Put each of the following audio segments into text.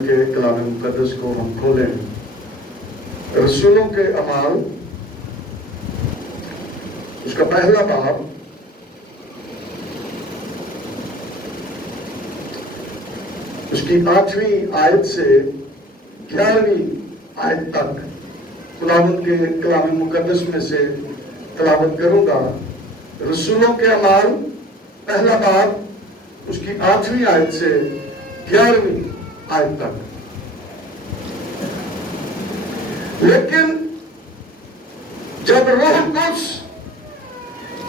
کے کلام مقدس کو ہم کھولیں۔ رسولوں کے اعمال اس کا پہلا باب اس کی 8ویں آیت سے 11ویں آیت تک خداوند کے کلام مقدس میں سے تلاوت کروں گا۔ رسولوں کے اعمال پہلا باب اس کی 8ویں آیت سے 11ویں آیت تک۔ لیکن جب روح القدس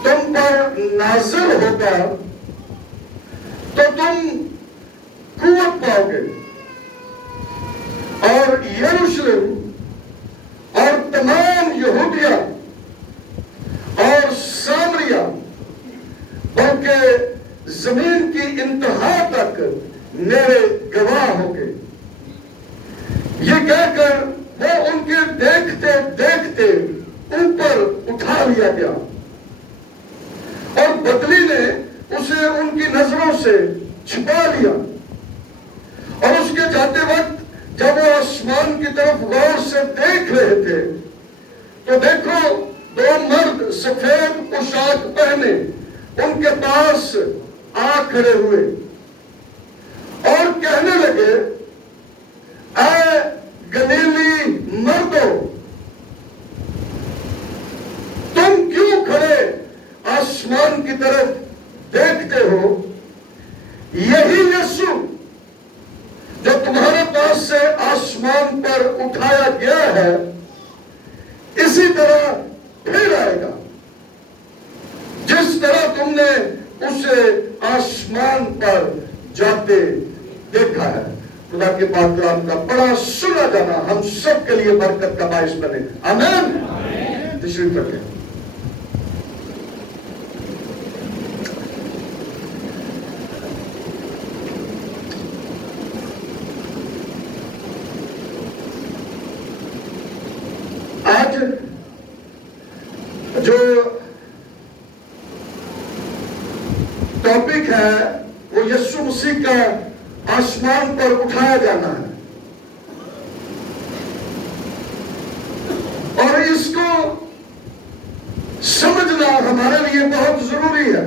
تم پر نازل ہوگا تو تم قوت پاؤ گے، اور یروشلم اور تمام یہودیہ اور سامریہ بلکہ زمین کی انتہا تک میرے گواہ ہوں گے۔ یہ کہہ کر وہ ان کے دیکھتے دیکھتے اوپر اٹھا لیا گیا، اور بدلی نے اسے ان کی نظروں سے چھپا لیا۔ اور اس کے جاتے وقت جب وہ آسمان کی طرف غور سے دیکھ رہے تھے تو دیکھو 2 مرد سفید پوشاک پہنے ان کے پاس آ کھڑے ہوئے اور کہنے لگے، اے گلیلی مردو، تم کیوں کھڑے آسمان کی طرف دیکھتے ہو؟ یہی یسوع جو تمہارے پاس سے آسمان پر اٹھایا گیا ہے، اسی طرح پھر آئے گا جس طرح تم نے اسے آسمان پر جاتے دیکھا ہے۔ خدا کے پاک کلام کا بڑا سنا جانا ہم سب کے لیے برکت کا باعث بنے۔ آمین۔ تشریف رکھیں۔ آج جو ٹاپک ہے وہ یسوع مسیح کا آسمان پر اٹھایا جانا ہے، اور اس کو سمجھنا ہمارے لیے بہت ضروری ہے،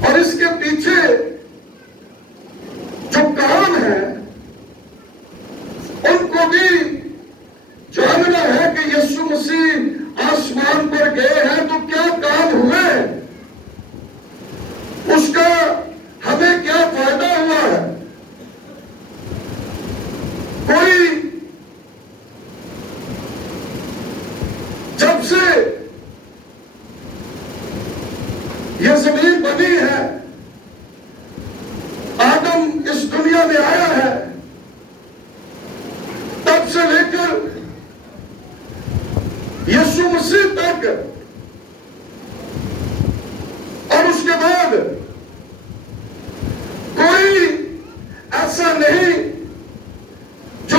اور اس کے پیچھے جو کام ہے ان کو بھی جاننا ہے کہ یسوع مسیح آسمان پر گئے ہیں تو کیا کام ہوئے، اس کا ہمیں کیا فائدہ ہوا ہے۔ کوئی جب سے یہ زمین بنی ہے، آدم اس دنیا میں آیا ہے، تب سے لے کر یسوع مسیح تک، اور اس کے بعد کوئی ایسا نہیں جو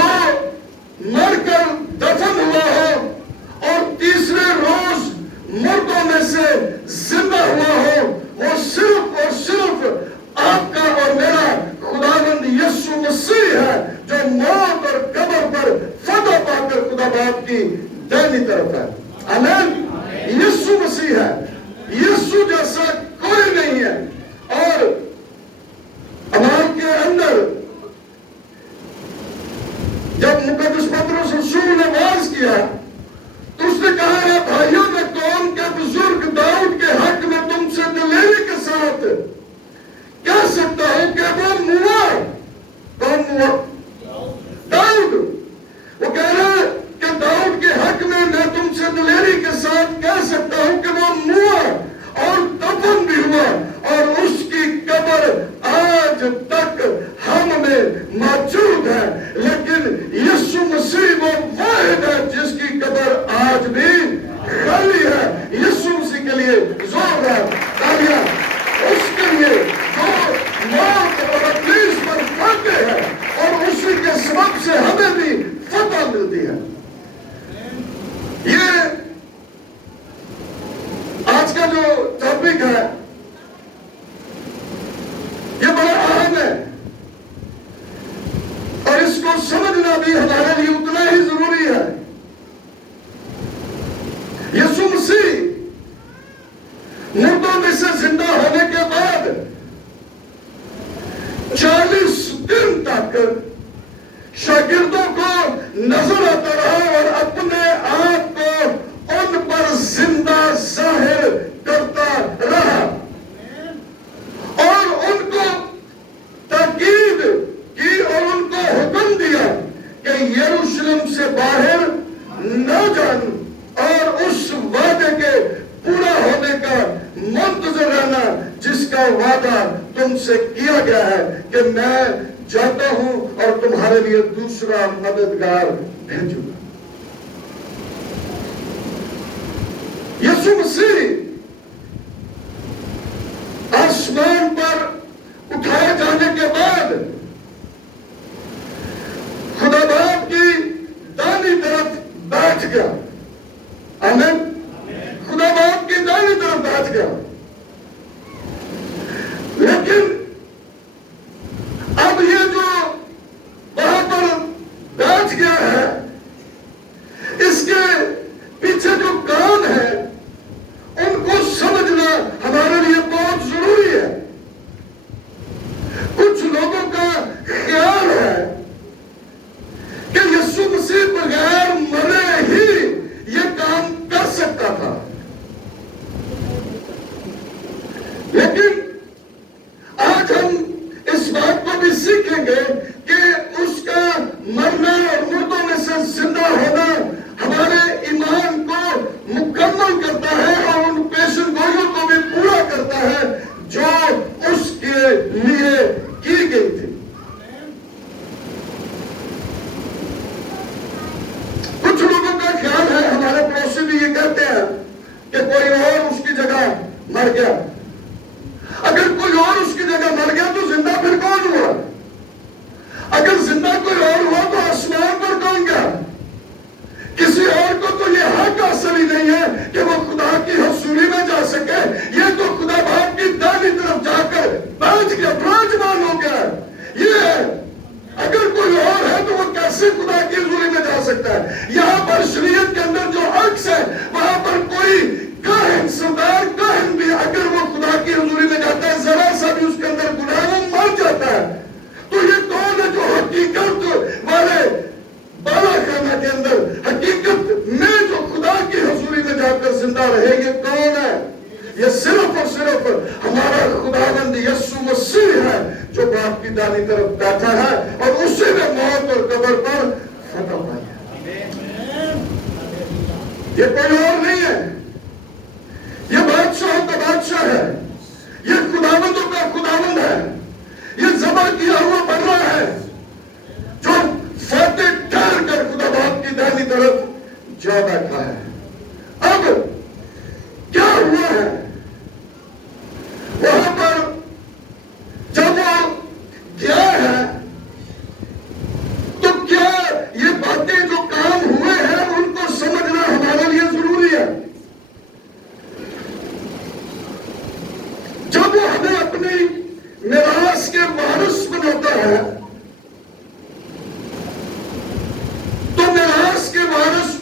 مر کر دفن ہوا ہو اور تیسرے روز مردوں میں سے زندہ ہوا ہو۔ وہ صرف اور صرف آپ کا اور میرا خداوند یسوع مسیح ہے، جو موت اور قبر پر فتح پا کر خدا باپ کی دائنی طرف ہے۔ آمین۔ یسوع مسیح ہے، یسوع جیسا کوئی نہیں ہے۔ اور اعمال کے اندر جب مقدس پطرس رسول نے واعظ کیا تو اس نے کہا، اے بھائیوں، میں قوم کے بزرگ داؤد کے حق میں تم سے دلیری کے ساتھ کہہ سکتا ہوں کہ وہ موا۔ کون موا؟ داؤد۔ وہ کہہ رہا ہے کہ داؤد کے حق میں تم سے دلیری کے ساتھ کہہ سکتا ہوں کہ وہ موا اور دفن بھی ہوا، اور اس کی قبر آج تک ہم میں موجود ہے۔ لیکن یسوع مسیح وہ واحد ہے جس کی قبر آج بھی خالی ہے۔ یسوع مسیح کے لیے زوردار تالیاں، اس کے لیے جو موت اور ابلیس پر فاتح ہے، اور اسی کے سبب سے ہمیں بھی فتح ملتی ہے۔ یہ آج کا جو ٹاپک ہے یہ بڑا ہونا بھی ہمارے لیے اتنا ہی ضروری ہے. یسوع مسیح مردوں میں سے زندہ ہونے کے بعد 40 دن تک شاگردوں کو نظر آتا رہا اور اپنے آپ کو ان پر زندہ ظاہر کرتا رہا اور ان کو تاکید کی اور ان کو حکم دیا کہ یروشلم سے باہر نہ جان اور اس وعدے کے پورا ہونے کا منتظر رہنا جس کا وعدہ تم سے کیا گیا ہے کہ میں جاتا ہوں اور تمہارے لیے دوسرا مددگار بھیجوں گا. یسوع مسیح آسمان پر اٹھائے جانے کے بعد خدا باپ کی دائیں طرف بیٹھ گیا. آمین. خدا باپ کی دائیں طرف بیٹھ گیا. لیکن اب یہ جو وہاں پر بیٹھ گیا ہے اس کے پیچھے جو کام ہے ان کو سمجھنا ہمارے لیے بہت ضروری ہے. کچھ لوگوں کا خیال ہے کہ یسوع مسیح بغیر مرے ہی یہ کام کر سکتا تھا. لیکن آج ہم اس بات کو بھی سیکھیں گے کہ اس کا مرنا اور مردوں میں سے زندہ ہونا ہمارے ایمان کو مکمل کرتا ہے اور ان پیشن گوئیوں کو بھی پورا کرتا ہے جو اس کے لیے کی گئی تھی. کچھ لوگوں کا خیال ہے, ہمارے پڑوسی بھی یہ کہتے ہیں کہ کوئی اور اس کی جگہ مر گیا. اگر کوئی اور اس کی جگہ مر گیا تو زندہ پھر کون ہوا؟ اگر زندہ کوئی اور ہوا تو آسمان پر کون گیا؟ کسی اور کو تو یہ حق حاصل ہی نہیں ہے کہ وہ خدا کی حضوری میں جا سکے. یہ تو خدا باپ کی دائیں طرف جا کر بیٹھ گیا, براجمان ہو گیا. یہ اگر کوئی اور ہے تو وہ کیسے خدا کی حضوری میں جا سکتا ہے؟ یہاں پر شریعت کے اندر جو عکس ہے وہاں پر کوئی کاہن, سردار کاہن بھی اگر وہ خدا کی حضوری میں جاتا ہے ذرا سا بھی اس کے اندر گناہ وہ مر جاتا ہے. تو یہ کون ہے جو حقیقت والے بالا خانہ کے اندر حقیقت میں جو خدا کی حضوری میں جا کر زندہ رہے؟ یہ کون ہے؟ یہ صرف اور صرف ہمارا خداوند یسوع مسیح ہے جو باپ کی دائیں طرف بیٹھا ہے اور اسی نے موت اور قبر پر فتح پائی ہے. یہ کوئی اور نہیں ہے. یہ بادشاہوں کا بادشاہ ہے. یہ خداوندوں کا خداوند ہے. یہ ذبح کیا ہوا بندہ ہے جو فاتح ٹھہر کر خدا باپ کی دائیں طرف جا بیٹھا ہے. اب کیا ہوا ہے وہاں پر جب وہ گیا ہے تو کیا یہ باتیں جو کام ہوئے ہیں ان کو سمجھنا ہمارے لیے ضروری ہے. جب وہ ہمیں اپنی میراث کے وارث بناتا ہے تو میراث کے وارث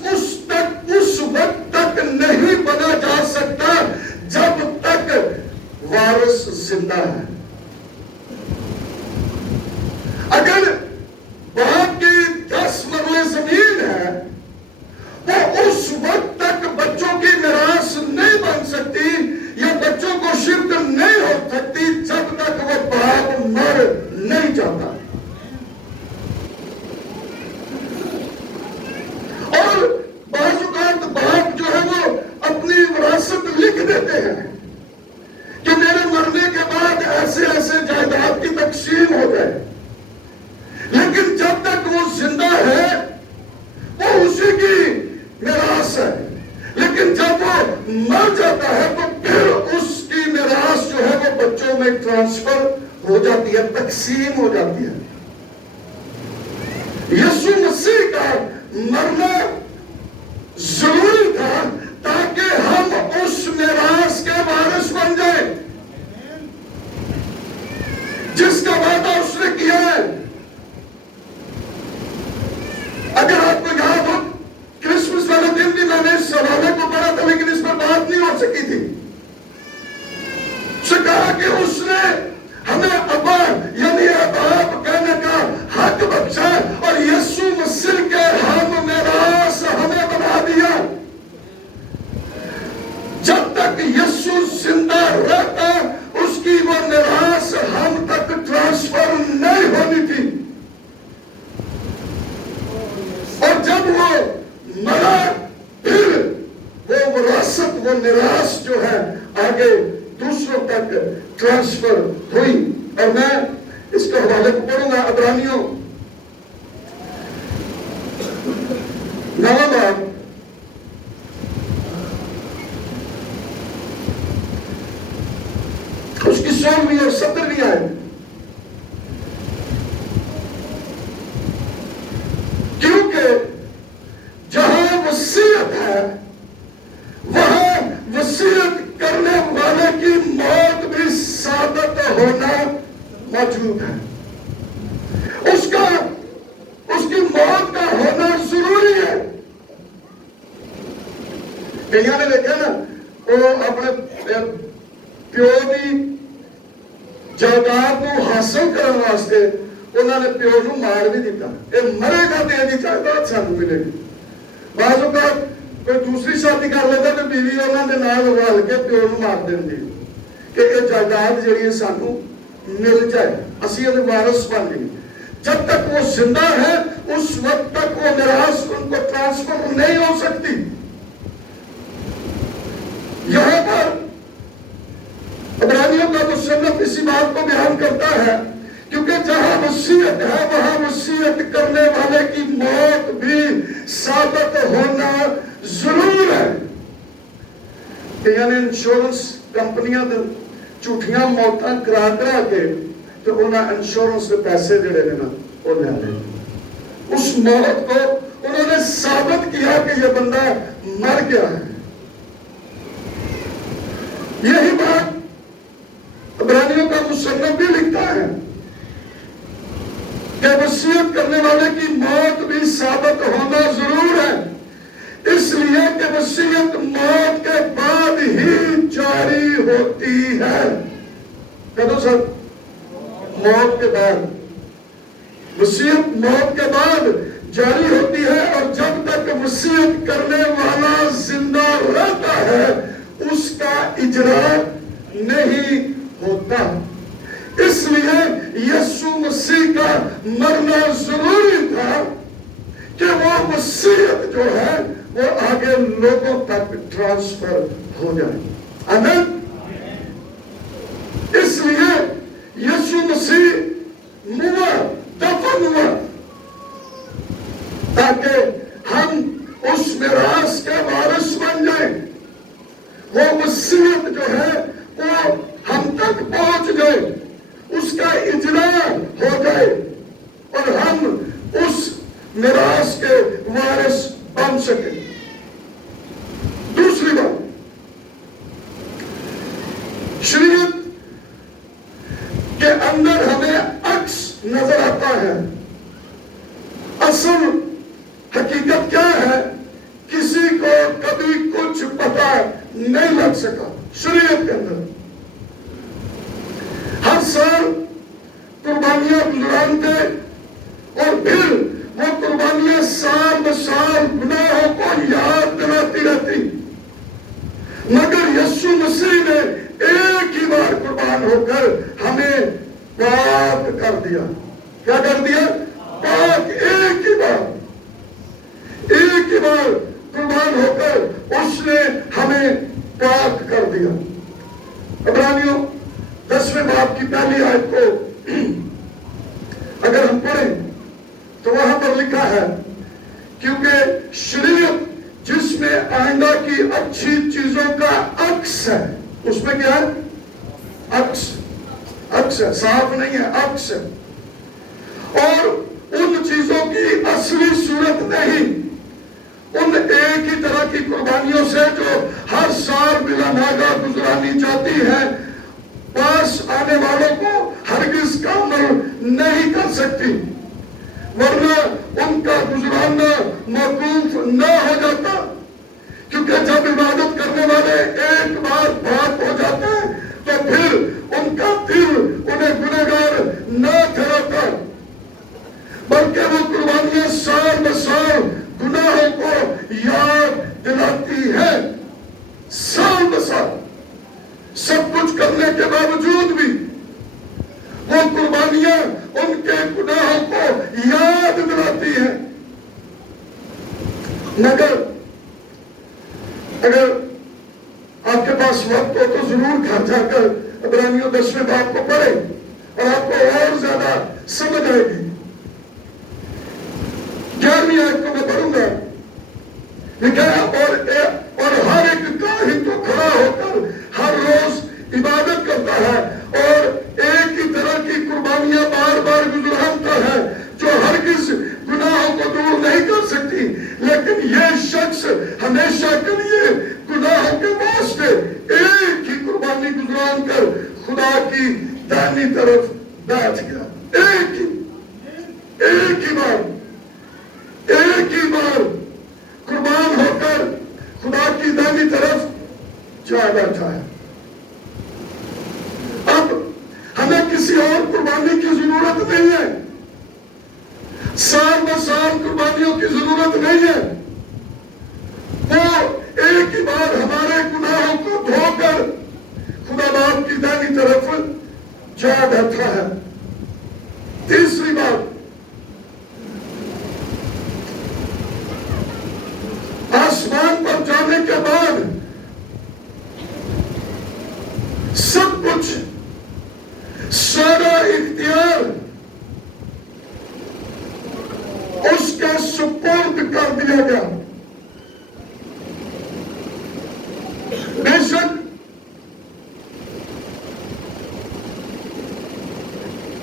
اس وقت تک نہیں بنا جا سکتا جب تک وارث زندہ ہے. اگر باپ کی 10 مرلے زمین ہے وہ اس وقت تک بچوں کی میراث نہیں بن سکتی یا بچوں کو شفٹ نہیں ہو سکتی جب تک وہ باپ مر نہیں جاتا. اور بعض اوقات باپ جو ہے وہ اپنی وراثت لکھ دیتے ہیں کہ میرے مرنے کے بعد ایسے ایسے جائیداد کی تقسیم ہو جائے, لیکن جب تک وہ زندہ ہے وہ اسی کی میراث ہے. لیکن جب وہ مر جاتا ہے تو پھر اس کی میراث جو ہے وہ بچوں میں ٹرانسفر ہو جاتی ہے, تقسیم ہو جاتی ہے. یسوع مسیح کا مرنا ضروری تھا تاکہ ہم اس میراث کے وارث بن جائیں جس کا وعدہ اس نے کیا ہے. بچہ اور یسوع مسیح کے ہم میراث ہمیں بنا دیا. جب تک یسوع زندہ رہتا اس کی وہ میراث ہم تک ٹرانسفر نہیں ہونی تھی. اور جب وہ مرا پھر وہ وراثت وہ میراث جو ہے آگے دوسروں تک ٹرانسفر ہوئی. اور میں اس کے حوالے کو پڑھوں گا عبرانیوں 9 باب اس کی 16ویں اور 17ویں آیت. کیونکہ جہاں وصیت ہے وہاں وصیت کرنے والے کی موت بھی ثابت ہونا موجود ہے. اس کی موت کا ہونا ضروری ہے. کئیوں نے دیکھا نا وہ اپنے پیو کی جائیداد کو حاصل کرنے واسطے انہوں نے پیو کو مار بھی دیتا. یہ مرے گا تو یہ جائیداد سانو ملے گی. بعض اوقات کوئی دوسری شادی کر لیتا تو بیوی انہوں نے نال رل کے پیو کو مار دینی کہ یہ جائیداد جہی سانو مل جائے اسی یہ وارث بن گئی. جب تک وہ زندہ ہے اس وقت تک وہ میراث ان کو ٹرانسفر نہیں ہو سکتی. یہاں پر عبرانیوں کا مصنف اسی بات کو بیان کرتا ہے کیونکہ جہاں وصیت ہے وہاں وصیت کرنے والے کی موت بھی ثابت ہونا ضرور ہے. یعنی انشورنس کمپنیاں جھوٹیاں موتاں کرا کے تو انہاں انشورنس کے پیسے جڑے نے نا وہ لے لے. اس موت کو انہوں نے ثابت کیا کہ یہ بندہ مر گیا ہے. یہی بات عبرانیوں کا مصنف بھی لکھتا ہے کہ وصیت کرنے والے کی موت بھی ثابت ہونا ضرور ہے اس لیے کہ وصیت موت کے بعد ہی جاری ہوتی ہے. کہو سر موت کے بعد وصیت موت کے بعد جاری ہوتی ہے اور جب تک وصیت کرنے والا زندہ رہتا ہے اس کا اجرا نہیں ہوتا. اس لیے یسوع مسیح کا مرنا ضروری تھا کہ وہ وصیت جو ہے وہ آگے لوگوں تک ٹرانسفر ہو جائے. آمین. اس لیے یسوع مسیح ہوا دفن ہوا تاکہ ہم اس میراث کے وارث بن جائیں. وہ وصیت جو ہے وہ ہم تک پہنچ گئے اس کا اجرا ہو جائے اور ہم اس میراث کے وارث بن سکیں. دوسری بات شریعت کے اندر ہمیں عکس نظر آتا ہے. اصل حقیقت کیا ہے کسی کو کبھی کچھ پتا نہیں لگ سکا. شریعت کے اندر ہر سال قربانیاں گزرانتے اور پھر وہ قربانیاں سال بسال گناہوں کو یاد دلاتی رہتی. مگر یسوع مسیح نے ایک ہی بار قربان ہو کر ہمیں پاک کر دیا. کیا کر دیا؟ پاک. ایک ہی بار قربان ہو کر اس نے ہمیں پاک کر دیا. عبرانیوں 10ویں باب کی پہلی آیت کو اگر ہم پڑھیں تو وہاں پر لکھا ہے کیونکہ شریعت جس میں آئندہ کی اچھی چیزوں کا عکس ہے. اس میں کیا ہے؟ عکس ہے. صاف نہیں ہے، عکس ہے. اور ان چیزوں کی اصلی صورت نہیں. ان ایک ہی طرح کی قربانیوں سے جو ہر سال بلا ناگا گزرانی جاتی ہے پاس آنے والوں کو ہرگز کامل نہیں کر سکتی ورنہ ان کا گزراننا موقوف نہ ہو جاتا. کیونکہ جب عبادت کرنے والے ایک بار پاک ہو جاتے ہیں تو پھر ان کا دل انہیں گنہگار نہ ٹھہراتا بلکہ دلاتی ہے سال بسال. سب کچھ کرنے کے باوجود بھی وہ قربانیاں ان کے گناہوں کو یاد دلاتی ہیں. مگر اگر آپ کے پاس وقت ہو تو ضرور گھر جا کر عبرانیوں 10ویں باب کو پڑھیں اور آپ کو اور زیادہ سمجھ آئے گی. 11ویں آیت کو میں پڑھوں گا. لکھا ہے اور ہر ایک کاہن تو کھڑا ہو کر ہر روز عبادت کرتا ہے اور ایک ہی طرح کی قربانیاں بار بار گزرانتا ہے جو ہرگز گناہوں کو دور نہیں کر سکتی. لیکن یہ شخص ہمیشہ کے لیے گناہوں کے واسطے ایک ہی قربانی گزران کر خدا کی دائنی طرف بیٹھ گیا. ایک ہی بار قربان ہو کر خدا کی دائنی طرف جا بیٹھا ہے. اب ہمیں کسی اور قربانی کی ضرورت نہیں ہے. سال میں سال قربانیوں کی ضرورت نہیں ہے. وہ ایک ہی بار ہمارے گناہوں کو دھو کر خدا باپ کی دائنی طرف جا بیٹھا ہے. تیسری بات، آسمان پر جانے کے بعد سب کچھ، سارا اختیار اس کے سپرد کر دیا گیا. بے شک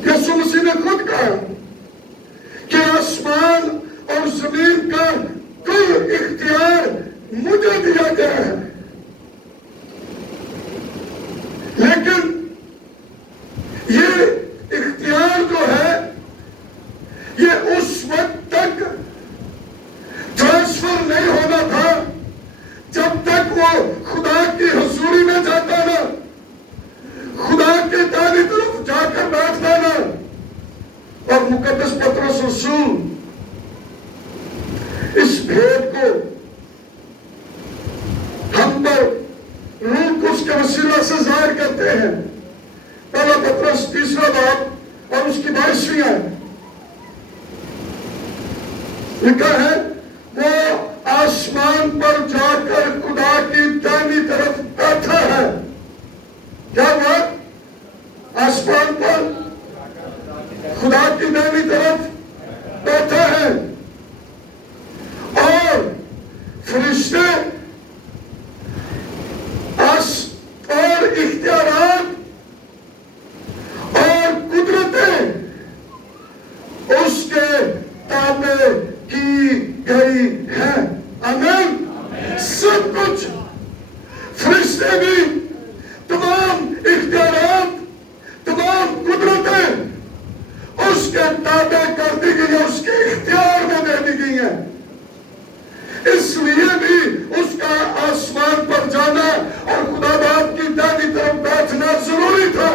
یسوع مسیح نے خود کہا کہ آسمان اور زمین کا کل اختیار مجھے دیا گیا ہے. لیکن یہ اختیار جو ہے یہ اس وقت تک ٹرانسفر نہیں ہونا تھا جب تک وہ خدا کی حضوری میں جاتا نا، خدا کے دائنی طرف جا کر بیٹھتا نا. اور مقدس پطرس رسول اس بھید کو ہم پر روح قدس کے وسیلہ سے ظاہر کرتے ہیں. پہلا پطرس 3واں باب اور اس کی 22ویں آیت لکھا ہے وہ آسمان پر جا کر خدا کی دائنی طرف بیٹھا ہے. کیا ہوا؟ آسمان پر خدا کی دائنی طرف بیٹھا ہے اور فرشتے اور اختیارات اور قدرتیں اس کے تابع کی گئی ہیں. آمین. سب کچھ، فرشتے بھی، تمام اختیارات، تمام قدرتیں اس کے تابع کر دی گئی ہیں، اس کے اختیار میں دے دی گئی ہیں. اس لیے بھی اس کا آسمان پر جانا اور خدا باپ کی دائنی طرف بیٹھنا ضروری تھا.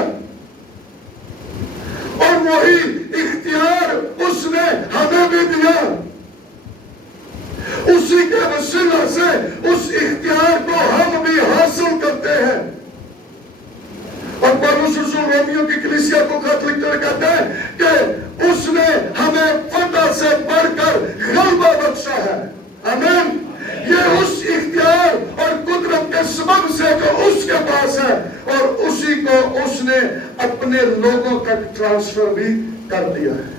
اور وہی اختیار اس نے ہمیں بھی دیا. اسی کے وسیلہ سے اس اختیار کو ہم بھی حاصل کرتے ہیں. اور پولس رسول رومیوں کی کلیسیا کو خط لکھتے ہوئے کہتے ہیں کہ اس نے ہمیں فتح سے بڑھ کر غلبہ بخشا ہے. آمین. یہ اس اختیار اور قدرت کے سبب سے جو اس کے پاس ہے اور اسی کو اس نے اپنے لوگوں تک ٹرانسفر بھی کر دیا ہے.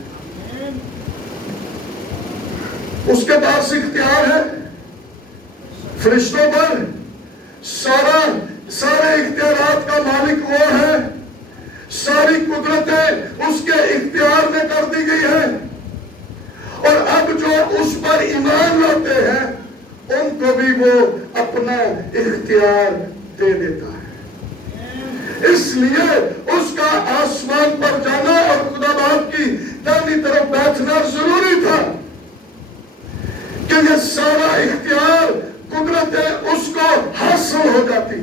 اس کے پاس اختیار ہے فرشتوں پر. سارے اختیارات کا مالک وہ ہے. ساری قدرتیں اس کے اختیار میں کر دی گئی ہیں. اور اب جو اس پر ایمان لاتے ہیں ان کو بھی وہ اپنا اختیار دے دیتا ہے. اس لیے اس کا آسمان پر جانا اور خدا باپ کی دائنی طرف بیٹھنا ضروری تھا کہ یہ سارا اختیار، قدرتیں اس کو حاصل ہو جاتی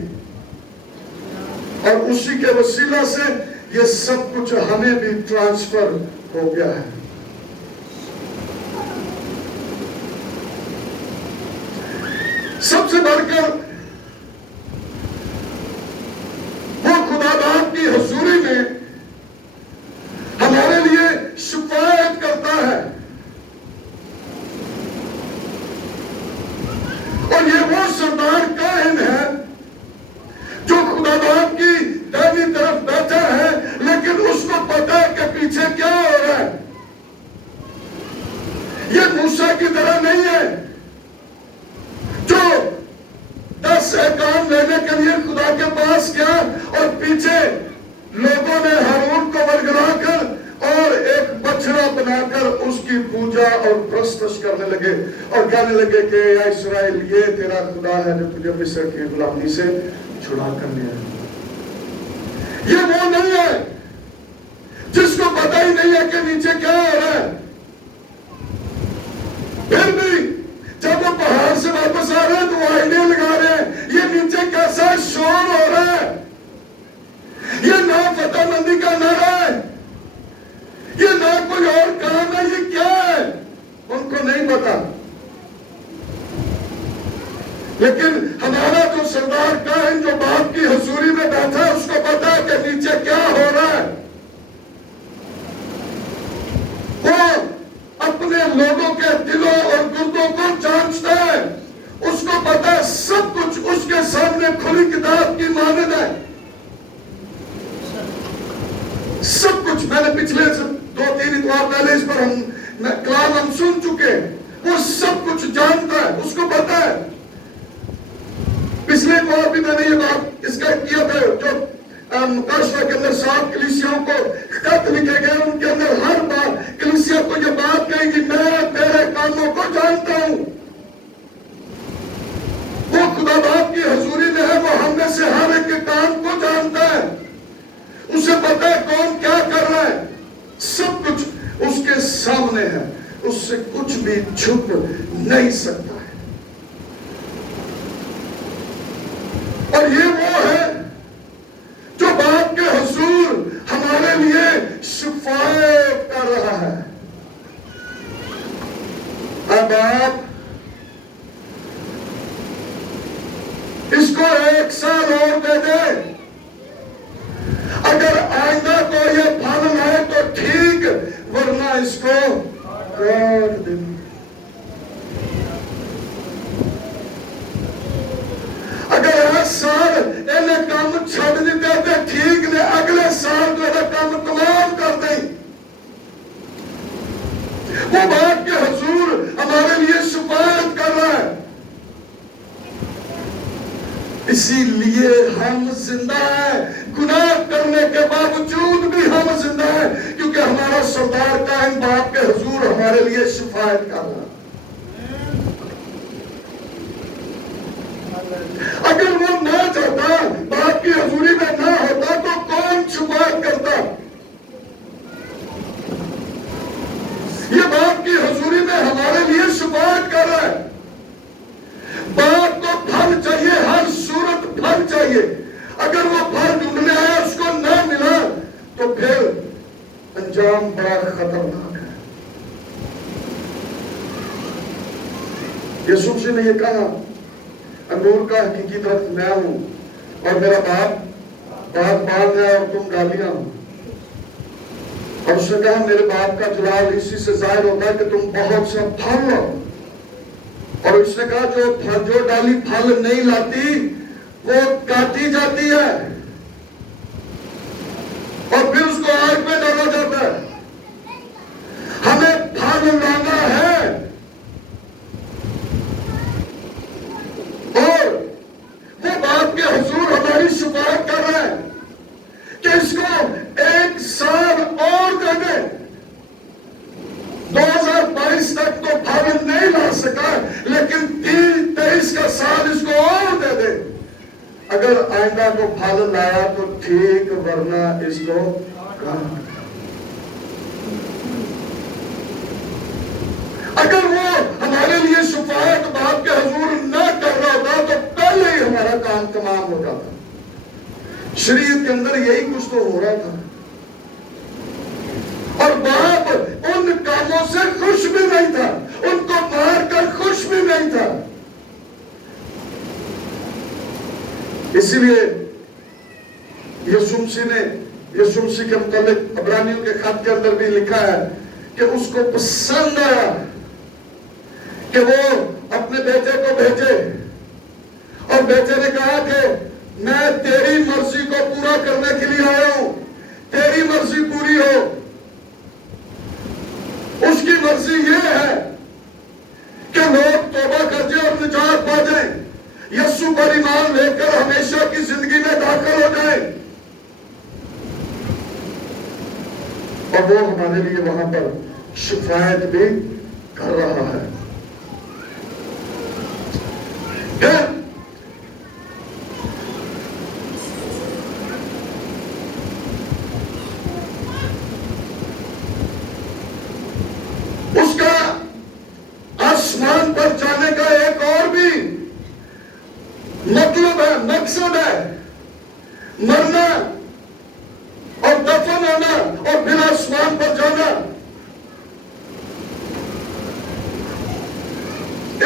اور اسی کے وسیلہ سے یہ سب کچھ ہمیں بھی ٹرانسفر ہو گیا ہے. سب سے بڑھ کر وہ خدا باپ کی حضوری میں ہمارے لیے شفاعت کرتا ہے. اور یہ وہ سردار کاہن ہے جو خدا باپ کی دائیں طرف بیٹھا ہے، لیکن اس کو پتا ہے کہ پیچھے کیا ہو رہا ہے. یہ موسیٰ کی طرح نہیں ہے جو 10 احکام لینے کے لیے خدا کے پاس گیا اور پیچھے لوگوں نے ہارون کو ورگلا کر اور ایک بچڑا بنا کر اس کی پوجا اور پرستش کرنے لگے اور کہنے لگے کہ یا اسرائیل، یہ تیرا خدا ہے جو تجھے مصر کی غلامی سے چھڑا کر لیا. یہ وہ نہیں ہے جس کو پتہ ہی نہیں ہے کہ نیچے کیا ہو رہا ہے. پھر بھی جب وہ پہاڑ سے واپس آ رہے ہیں تو وہ آئینے لگا رہے ہیں. یہ نیچے کیسا شور ہو رہا ہے، یہ نہ فتح مندی کا نعرہ ہے، یہ نہ کوئی اور کام ہے، یہ کیا ہے ان کو نہیں پتا. لیکن ہمارا جو سردار کاہن جو باپ کی حضوری میں بیٹھا ہے، اس کو پتا ہے کہ نیچے کیا ہو رہا ہے. وہ اپنے لوگوں کے دلوں اور گردوں کو جانچتا ہے. اس کو پتا ہے سب کچھ اس کے سامنے کھلی کتاب کی مانند ہے. سب کچھ میں نے پچھلے 2-3 اتوار پہلے اس پر کلام ہم سن چکے. وہ سب کچھ جانتا ہے، اس کو پتا ہے. پچھلے اتوار بھی میں نے یہ بات اس کا کیا تھا. جو مقاشفہ کے اندر 7 کلیسیوں کو خط لکھے گئے، ان کے اندر ہر بار کلیسیا کو یہ بات کہے گی، میں تیرے کاموں کو جانتا ہوں. وہ خدا باپ کی حضوری میں ہے، وہ ہم میں سے ہر ایک کے کام کو جانتا ہے. اسے پتا ہے کون کیا کر رہا ہے. سب کچھ اس کے سامنے ہے، اس سے کچھ بھی چھپ نہیں سکتا ہے. اور یہ وہ ہے جو باپ کے حضور ہمارے لیے شفاعت کر رہا ہے. اب آپ اس کو 1 سال اور دے دیں، اگر آئندہ کو یہ پھل لائے تو ٹھیک، ورنہ اس کو کاٹ دیں. اگر 1 سال انہیں کام چھڑ دیتے تھے ٹھیک نے، اگلے سال جو ہے کام تمام کر دیں. وہ باپ کے حضور ہمارے لیے شفاعت کر رہا ہے. اسی لیے ہم زندہ ہیں، گناہ کرنے کے باوجود بھی ہم زندہ ہیں، کیونکہ ہمارا سردار کائن باپ کے حضور ہمارے لیے شفاعت کر رہا ہے. اگر وہ نہ چاہتا، باپ کی حضوری میں نہ ہوتا تو کون شفاعت کرتا؟ یہ باپ کی حضوری میں ہمارے لیے شفاعت کر رہا ہے. باپ کو پھل چاہیے، ہر صورت پھل چاہیے. اگر وہ پھل ڈھونڈنے آیا اس کو نہ ملا تو پھر انجام بڑا خطرناک ہے. یسوع مسیح نے یہ کہا، انگور کا حقیقی درخت میں ہوں اور میرا باپ باغبان ہے اور تم ڈالیاں ہو. اور اس نے کہا میرے باپ کا جلال اسی سے ظاہر ہوتا ہے کہ تم بہت سا پھل لو. اور اس نے کہا جو ڈالی پھل نہیں لاتی وہ کاٹی جاتی ہے اور پھر اس کو آگ میں ڈالا جاتا ہے. ہمیں پھل لانا ہے اور وہ باپ کے حضور ہماری شفاعت کر رہے ہیں کہ اس کو 1 سال اور دے دیں. 2022 تک تو پھل نہیں لا سکا، لیکن 23 کا سال اس کو اور دے دے. اگر آئندہ کو پھل لایا تو ٹھیک، ورنہ اس کو اگر وہ ہمارے لیے شفاعت باپ کے حضور نہ کر رہا ہوتا تو پہلے ہی ہمارا کام تمام ہو جاتا. شریعت کے اندر یہی کچھ تو ہو رہا تھا. اور باپ ان کاموں سے خوش بھی نہیں تھا، ان کو مار کر خوش بھی نہیں تھا. اسی لیے یسوع مسیح کے متعلق عبرانیوں کے خط کے اندر بھی لکھا ہے کہ اس کو پسند آیا کہ وہ اپنے بیٹے کو بھیجے، اور بیٹے نے کہا کہ میں تیری مرضی کو پورا کرنے کے لیے آیا ہوں، تیری مرضی پوری ہو۔ اس کی مرضی یہ ہے کہ لوگ توبہ کر جائیں اور نجات پا جائیں، یسوع پر ایمان لے کر ہمیشہ کی زندگی میں داخل ہو جائیں، اور وہ ہمارے لیے وہاں پر شفاعت بھی کر رہا ہے۔ اس کا آسمان پر جانے کا ایک اور بھی مطلب ہے، مقصد ہے، مرنا اور دفن ہونا اور پھر آسمان پر جانا۔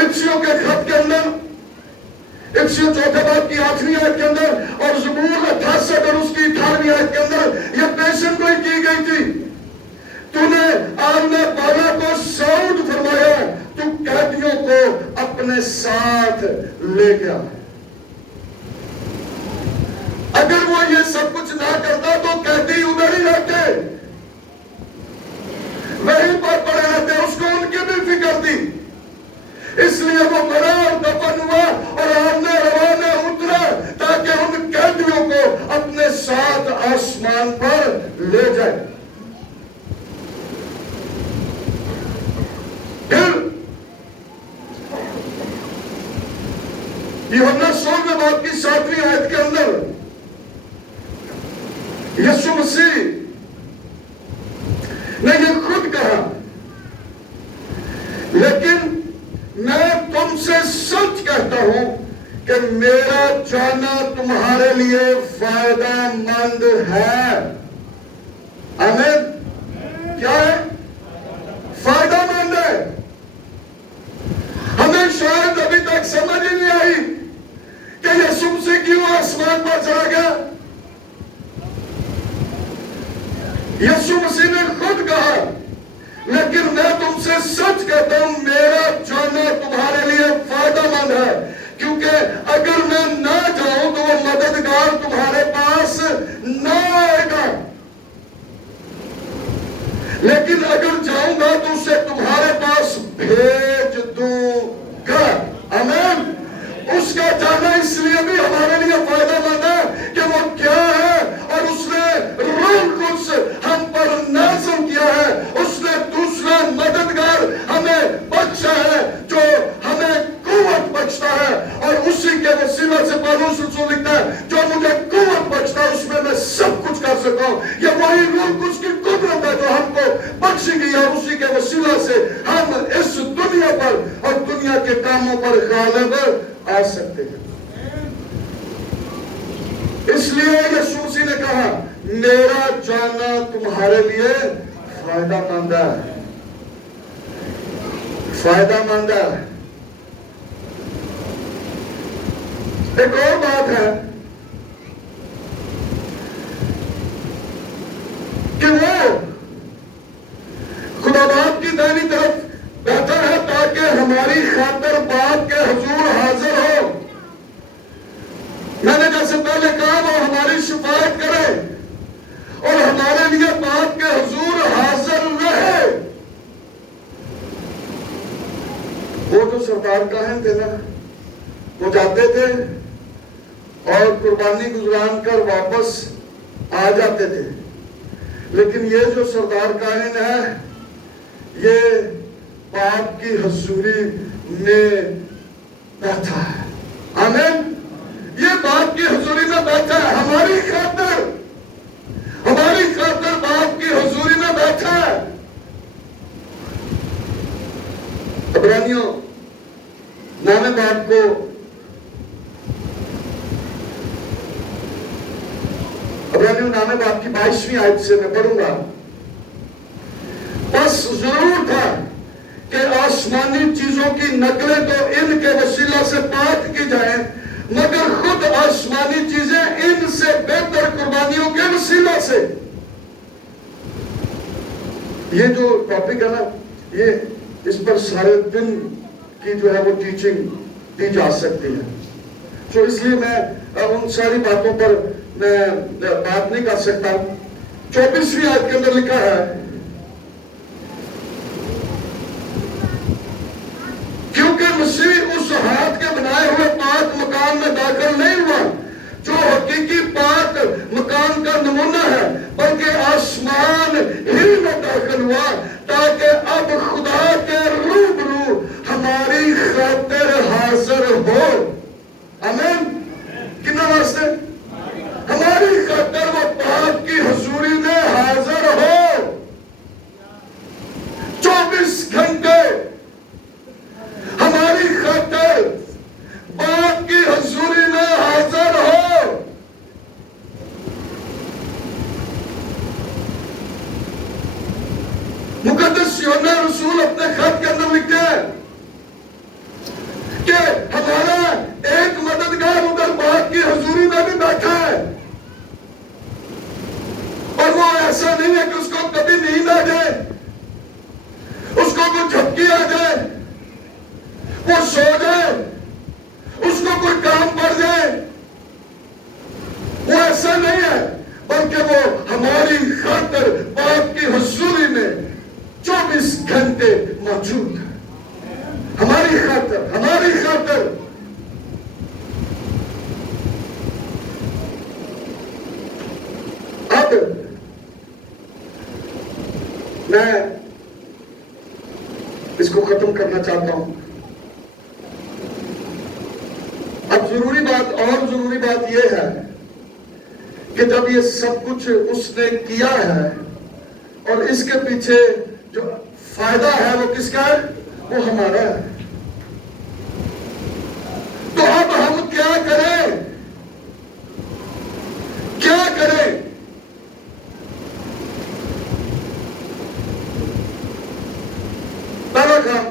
افسیوں کے خط کے اندر، افسیوں چوتھے باب کی آخری آیت کے اندر اور زبور 68 اور اس کی 18ویں آیت کے اندر یہ پیشن گوئی کی گئی تھی، تو نے عالم بالا کو صعود فرمایا، تو قیدیوں کو اپنے ساتھ لے گیا۔ اگر وہ یہ سب کچھ نہ کرتا تو قیدی ادھر ہی رہتے، وہیں پر پڑے رہتے، اس کو ان کی بھی فکر تھی، اس لیے وہ مرا اور دفن ہوا اور آمنے روانے اترا تاکہ ان قیدیوں کو اپنے ساتھ آسمان پر لے جائے۔ پھر یوحنا 16 باب کی 7ویں آیت کے اندر یسوع مسیح نے یہ خود کہا، لیکن میں تم سے سچ کہتا ہوں کہ میرا جانا تمہارے لیے فائدہ مند ہے۔ آمین۔ کیا ہے؟ فائدہ مند ہے۔ ہمیں شاید ابھی تک سمجھ ہی نہیں آئی کہ یسوع مسیح کیوں آسمان پر چلا گیا۔ یسوع مسیح نے خود کہا، لیکن میں تم سے سچ کہتا ہوں میرا جانا تمہارے لیے فائدہ مند ہے، کیونکہ اگر میں نہ جاؤں تو وہ مددگار تمہارے پاس نہ آئے گا، لیکن اگر جاؤں گا تو اسے تمہارے پاس بھیج دوں گا۔ آمین۔ اس کا جانا اس لیے بھی ہمارے لیے فائدہ مند ہے کہ وہ کیا ہے، اور اس نے روح القدس ہم پر نازل کیا ہے، اس نے دوسرا مددگار ہمیں بخشا ہے جو ہمیں قوت بخشتا ہے، اور اسی کے وسیلہ سے پالوس رسول لکھتا ہے جو مجھے قوت بخشتا ہے اس میں سب کچھ کر سکتا ہوں۔ یہ وہی روح القدس کی قدرت ہے جو ہم کو بخشی گئی ہے، اور اسی کے وسیلہ سے ہم اس دنیا پر اور دنیا کے کاموں پر غالب آ سکتے ہیں۔ اس لیے یسوع مسیح نے کہا میرا جانا تمہارے لیے فائدہ مند ہے، فائدہ مند ہے۔ ایک اور بات ہے کہ وہ خدا باپ کی دائیں طرف بیٹھا ہے تاکہ ہماری خاطر باپ کے حضور حاضر ہو۔ میں نے جیسے پہلے کہا وہ ہماری شفاعت کرے اور ہمارے لیے باپ کے حضور حاضر رہے۔ وہ جو سردار کاہن تھے نا، وہ جاتے تھے اور قربانی گزران کر واپس آ جاتے تھے، لیکن یہ جو سردار کاہن ہے یہ باپ کی حضوری میں بیٹھا ہے۔ آمین۔ یہ باپ کی حضوری میں بیٹھا ہے، ہماری خاطر باپ کی حضوری میں بیٹھا ہے۔ عبرانیوں 9 باب کو عبرانیوں 9 باب کی 22ویں آیت سے میں پڑھوں گا۔ بس ضرور تھا کہ آسمانی چیزوں کی نقلیں تو ان کے وسیلہ سے پاک کی جائیں، مگر خود آسمانی چیزیں ان سے بہتر قربانیوں کے وسیلہ سے. یہ جو ٹاپک ہے نا، یہ اس پر سارے دن کی جو ہے وہ ٹیچنگ دی جا سکتی ہے. تو اس لیے میں ان ساری باتوں پر میں بات نہیں کر سکتا. 24ویں آیت کے اندر لکھا ہے، کیونکہ مسیح اس ہاتھ کے بنائے ہوئے پاک مکان میں داخل نہیں ہوا جو حقیقی پاک مکان کا نمونہ ہے، بلکہ آسمان ہی میں داخل ہوا تاکہ اب خدا کے روبرو ہماری خاطر حاضر ہو. آمین. کتنا واسطے؟ ہماری خاطر وہ پاک کی حضوری میں حاضر ہو. 24 گھنٹے ہماری خاطر باپ کی حضوری میں حاضر ہو. مقدس یوحنا رسول اپنے خط کے اندر لکھتے ہیں کہ ہمارا ایک مددگار ادھر باپ کی حضوری میں بھی بیٹھا ہے، اور وہ ایسا نہیں ہے کہ اس کو کبھی نیند آ جائے، اس کو کوئی جھپکی آ جائے، وہ سو جائے، اس کو کوئی کام پڑ جائے. وہ ایسا نہیں ہے، بلکہ وہ ہماری خاطر باپ کی حضوری میں 24 گھنٹے موجود ہے. ہماری خاطر، ہماری خاطر. اب میں اس کو ختم کرنا چاہتا ہوں. اب ضروری بات، اور ضروری بات یہ ہے کہ جب یہ سب کچھ اس نے کیا ہے اور اس کے پیچھے جو فائدہ ہے وہ کس کا ہے؟ وہ ہمارا ہے. تو اب ہم کیا کریں؟ کیا کریں؟ پہلا کام،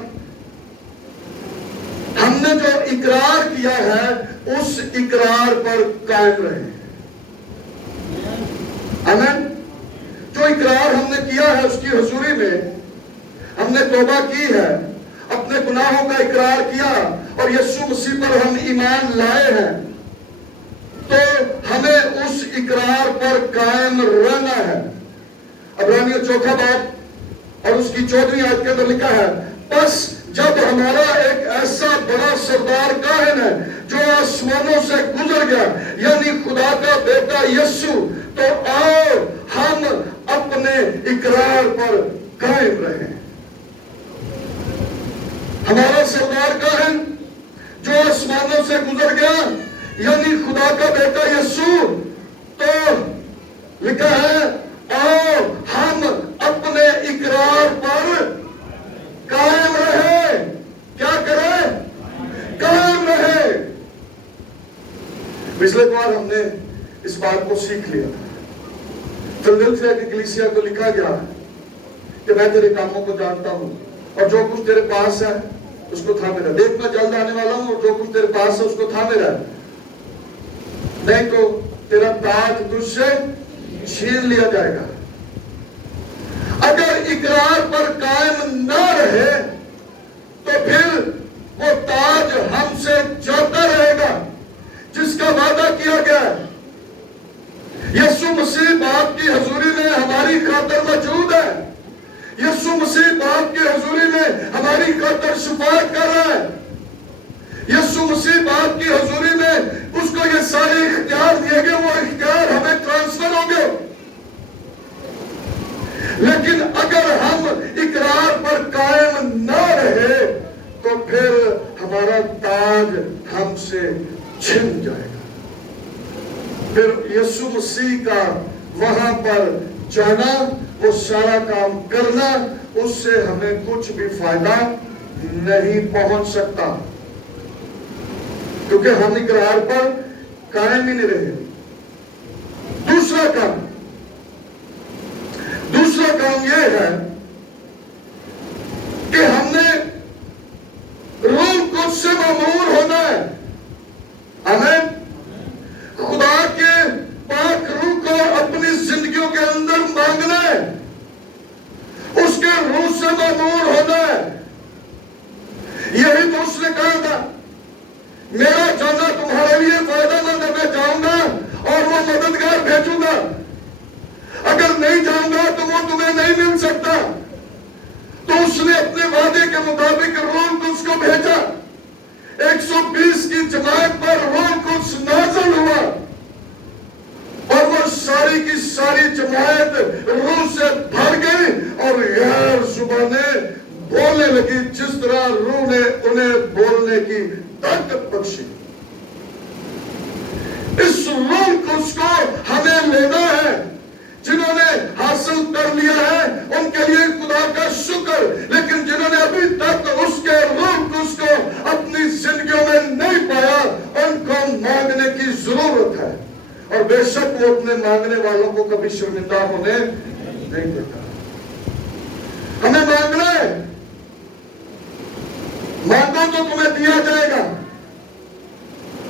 ہم نے جو اقرار کیا ہے اس اقرار پر قائم رہیں. آمین. جو اقرار ہم نے کیا ہے اس کی حضوری میں، ہم نے توبہ کی ہے، اپنے گناہوں کا اقرار کیا اور یسوع مسیح پر ہم ایمان لائے ہیں، تو ہمیں اس اقرار پر قائم رہنا ہے. عبرانیوں 4 باب اور اس کی 14ویں آیت کے اندر لکھا ہے، بس جب ہمارا ایک ایسا بڑا سردار کاہن ہے جو آسمانوں سے گزر گیا، یعنی خدا کا بیٹا یسوع، تو آؤ ہم اپنے اقرار پر قائم رہیں. ہمارا سردار کاہن جو آسمانوں سے گزر گیا، یعنی خدا کا بیٹا یسوع، تو لکھا ہے آؤ ہم اپنے اقرار پر قائم رہے. کیا کریں؟ قائم رہے. پچھلے بار ہم نے اس بات کو سیکھ لیا. فلدلفیا کی کلیسیا کو لکھا گیا کہ میں تیرے کاموں کو جانتا ہوں اور جو کچھ تیرے پاس ہے اس کو تھامے رہا. دیکھ میں جلد آنے والا ہوں اور جو کچھ تیرے پاس ہے اس کو تھامے رہا، نہیں تو تیرا تاج تجھ سے چھین لیا جائے گا. اگر اقرار پر قائم نہ رہے تو پھر وہ تاج ہم سے جاتا رہے گا جس کا وعدہ کیا گیا ہے. یسوع مسیح باپ کی حضوری میں ہماری خاطر موجود ہے. یسوع مسیح باپ کی حضوری میں ہماری خاطر شفاعت کر رہا ہے. یسوع مسیح باپ کی حضوری میں اس کو یہ سارے اختیار دیے گئے، وہ اختیار ہمیں ٹرانسفر ہوں گے. لیکن اگر ہم اقرار پر قائم نہ رہے تو پھر ہمارا تاج ہم سے چھن جائے گا. پھر یسوع مسیح کا وہاں پر جانا، وہ سارا کام کرنا، اس سے ہمیں کچھ بھی فائدہ نہیں پہنچ سکتا، کیونکہ ہم اقرار پر قائم ہی نہیں رہے. دوسرا کام یہ ہے کہ ہم نے روح قدس سے معمور ہونا ہے. ہمیں سے معمور ہونا ہے. یہی تو اس نے کہا تھا میرا جانا تمہارے لیے فائدہ مند ہے. میں جاؤں گا اور وہ مددگار بھیجوں گا. اگر نہیں جاؤں گا تو وہ تمہیں نہیں مل سکتا. تو اس نے اپنے وعدے کے مطابق روح القدس کو بھیجا. 120 کی جماعت پر روح القدس نازل ہوا اور وہ ساری کی ساری جماعت روح سے بھر گئی اور غیر زبانیں بولنے لگی جس طرح روح نے انہیں بولنے کی طاقت بخشی. اس روح القدس کو ہمیں لینا ہے. جنہوں نے حاصل کر لیا ہے ان کے لیے خدا کا شکر, لیکن جنہوں نے ابھی تک اس کے روح القدس کو اپنی زندگیوں میں نہیں پایا ان کو مانگنے کی ضرورت ہے. اور بے شک وہ اپنے مانگنے والوں کو کبھی شرمندہ ہونے نہیں دیتا. ہمیں مانگنا ہے. مانگو تو تمہیں دیا جائے گا.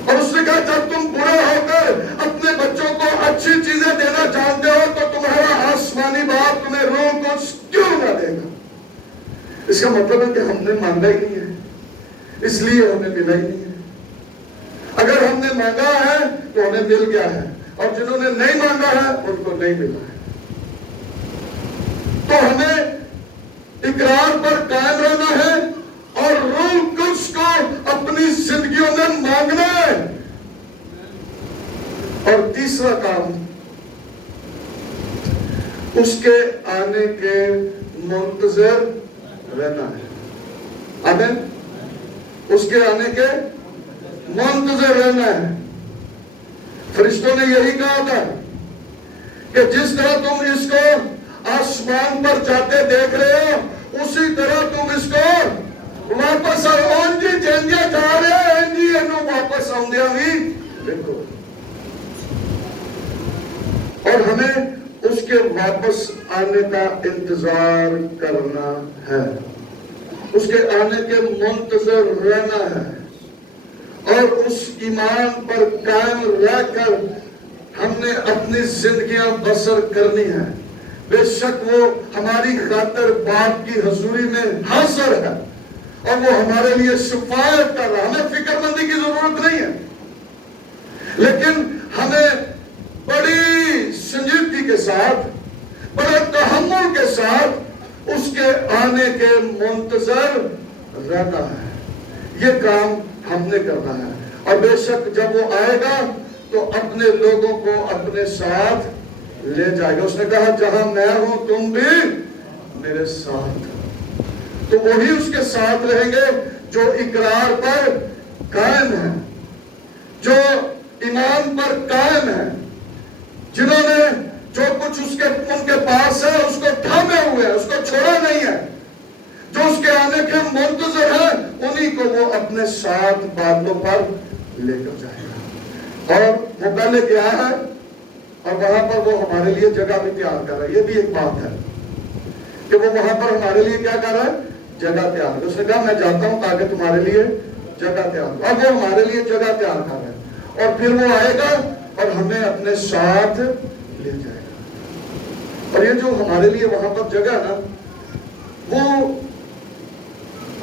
اور اس نے کہا جب تم بڑے ہو کر اپنے بچوں کو اچھی چیزیں دینا جانتے ہو تو تمہارا آسمانی باپ تمہیں روح القدس کیوں نہ دے گا. اس کا مطلب ہے کہ ہم نے مانگا ہی نہیں ہے, اس لیے ہمیں ملا ہی نہیں ہے. اگر ہم نے مانگا ہے تو ہمیں مل گیا ہے, اور جنہوں نے نہیں مانگا ہے ان کو نہیں ملا ہے. تو ہمیں اقرار پر قائم رہنا ہے اور روح القدس کو اپنی زندگیوں میں مانگنا ہے. اور تیسرا کام اس کے آنے کے منتظر رہنا ہے. آمین. اس کے آنے کے منتظر رہنا ہے. فرشتوں نے یہی کہا تھا کہ جس طرح تم اس کو آسمان پر جاتے دیکھ رہے ہو اسی طرح تم اس کو واپس آؤں جا رہے ہیں واپس آؤندیا بھی دیکھو. اور ہمیں اس کے واپس آنے کا انتظار کرنا ہے, اس کے آنے کے منتظر رہنا ہے, اور اس ایمان پر قائم رہ کر ہم نے اپنی زندگیاں بسر کرنی ہے. بے شک وہ ہماری خاطر باپ کی حضوری میں حاضر ہے اور وہ ہمارے لیے شفاعت کر رہا. ہمیں فکر مندی کی ضرورت نہیں ہے, لیکن ہمیں بڑی سنجیدگی کے ساتھ, بڑے تحمل کے ساتھ اس کے آنے کے منتظر رہنا ہے. یہ کام ہم نے کرنا ہے. اور بے شک جب وہ آئے گا تو اپنے لوگوں کو اپنے ساتھ لے جائے گا. اس نے کہا جہاں میں ہوں تم بھی میرے ساتھ. تو وہی اس کے ساتھ رہیں گے جو اقرار پر قائم ہے, جو ایمان پر قائم ہے, جنہوں نے جو کچھ ان کے پاس ہے اس کو تھامے ہوئے ہیں, اس کو چھوڑا نہیں ہے, جو اس کے آنے کے منتظر ہے انہی کو وہ اپنے ساتھ باتوں پر لے کر جائے گا. اور وہ پہلے گیا ہے اور وہاں پر وہ ہمارے لیے جگہ بھی تیار کر رہا ہے. یہ بھی ایک بات ہے کہ وہ وہاں پر ہمارے لیے کیا کر رہا ہے, جگہ تیار. اس نے کہا میں جاتا ہوں تاکہ تمہارے لیے جگہ تیار ہو. اب وہ ہمارے لیے جگہ تیار کر رہا ہے اور پھر وہ آئے گا اور ہمیں اپنے ساتھ لے جائے گا. اور یہ جو ہمارے لیے وہاں پر جگہ ہے نا, وہ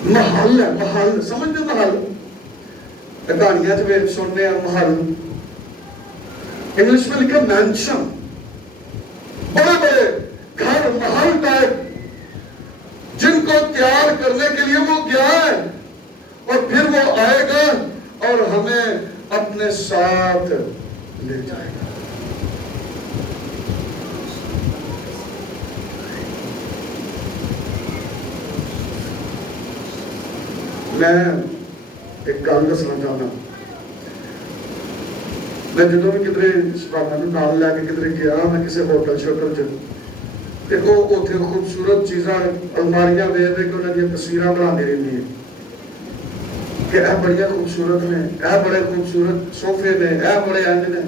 محل ہے. محل سمجھتے محل, کہانیاں جو سننے ہیں محل, انگلش میں لکھا مینشن, بڑے بڑے گھر محل ٹائپ جن کو تیار کرنے کے لیے وہ گیا ہے اور پھر وہ آئے گا اور ہمیں اپنے ساتھ لے جائے گا. میں ایک گل دسنا چاہتا ہوں. میں جدوں بھی کدھر شبابہ نوں نال لے کے کدھر گیا, میں کسی ہوٹل شوٹل چ دیکھو اتنے خوبصورت چیزاں الماریاں ویچ کے انہوں نے تصویراں بنا رہی ہیں کہ اے بڑی خوبصورت نے, اے بڑے خوبصورت صوفے نے, اے بڑے انج نے,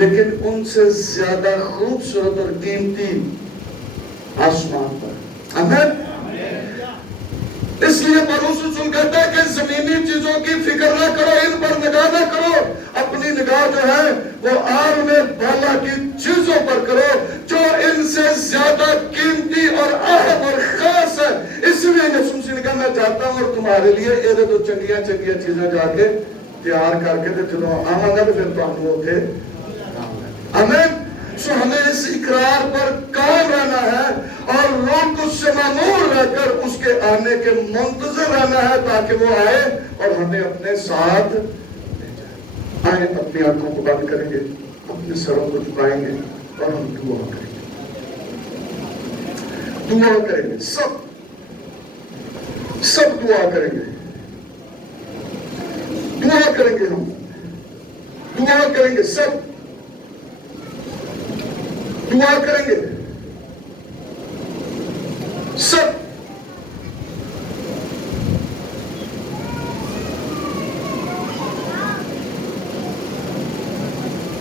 لیکن ان سے زیادہ خوبصورت اور قیمتی آسمان پر. آمین. اس لیے پولس رسول کہتا ہے کہ زمینی چیزوں کی فکر نہ کرو, ان پر نگاہ نہ کرو, اپنی نگاہ جو ہے وہ عالم بالا کی چیزوں پر کرو جو ان سے زیادہ قیمتی اور اہم اور خاص ہے. چاہتا ہوں اور تمہارے لیے یہ تو چنگیاں چنگیاں چیزیں جا کے تیار کر کے جب آواں گا تو پھر تمہیں اتنے ہمیں سو ہمیں اس اقرار پر قائم رہنا ہے اور لوگ اس سے معمور رہ کر اس کے آنے کے منتظر رہنا ہے تاکہ وہ آئے اور ہمیں اپنے ساتھ آئیں. اپنی آنکھوں کو بند کریں گے, اپنے سروں کو جھکائیں گے اور ہم دعا کریں گے. دعا کریں گے, سب دعا کریں گے. دعا کریں گے, ہم دعا کریں گے, سب دعا کریں گے, سب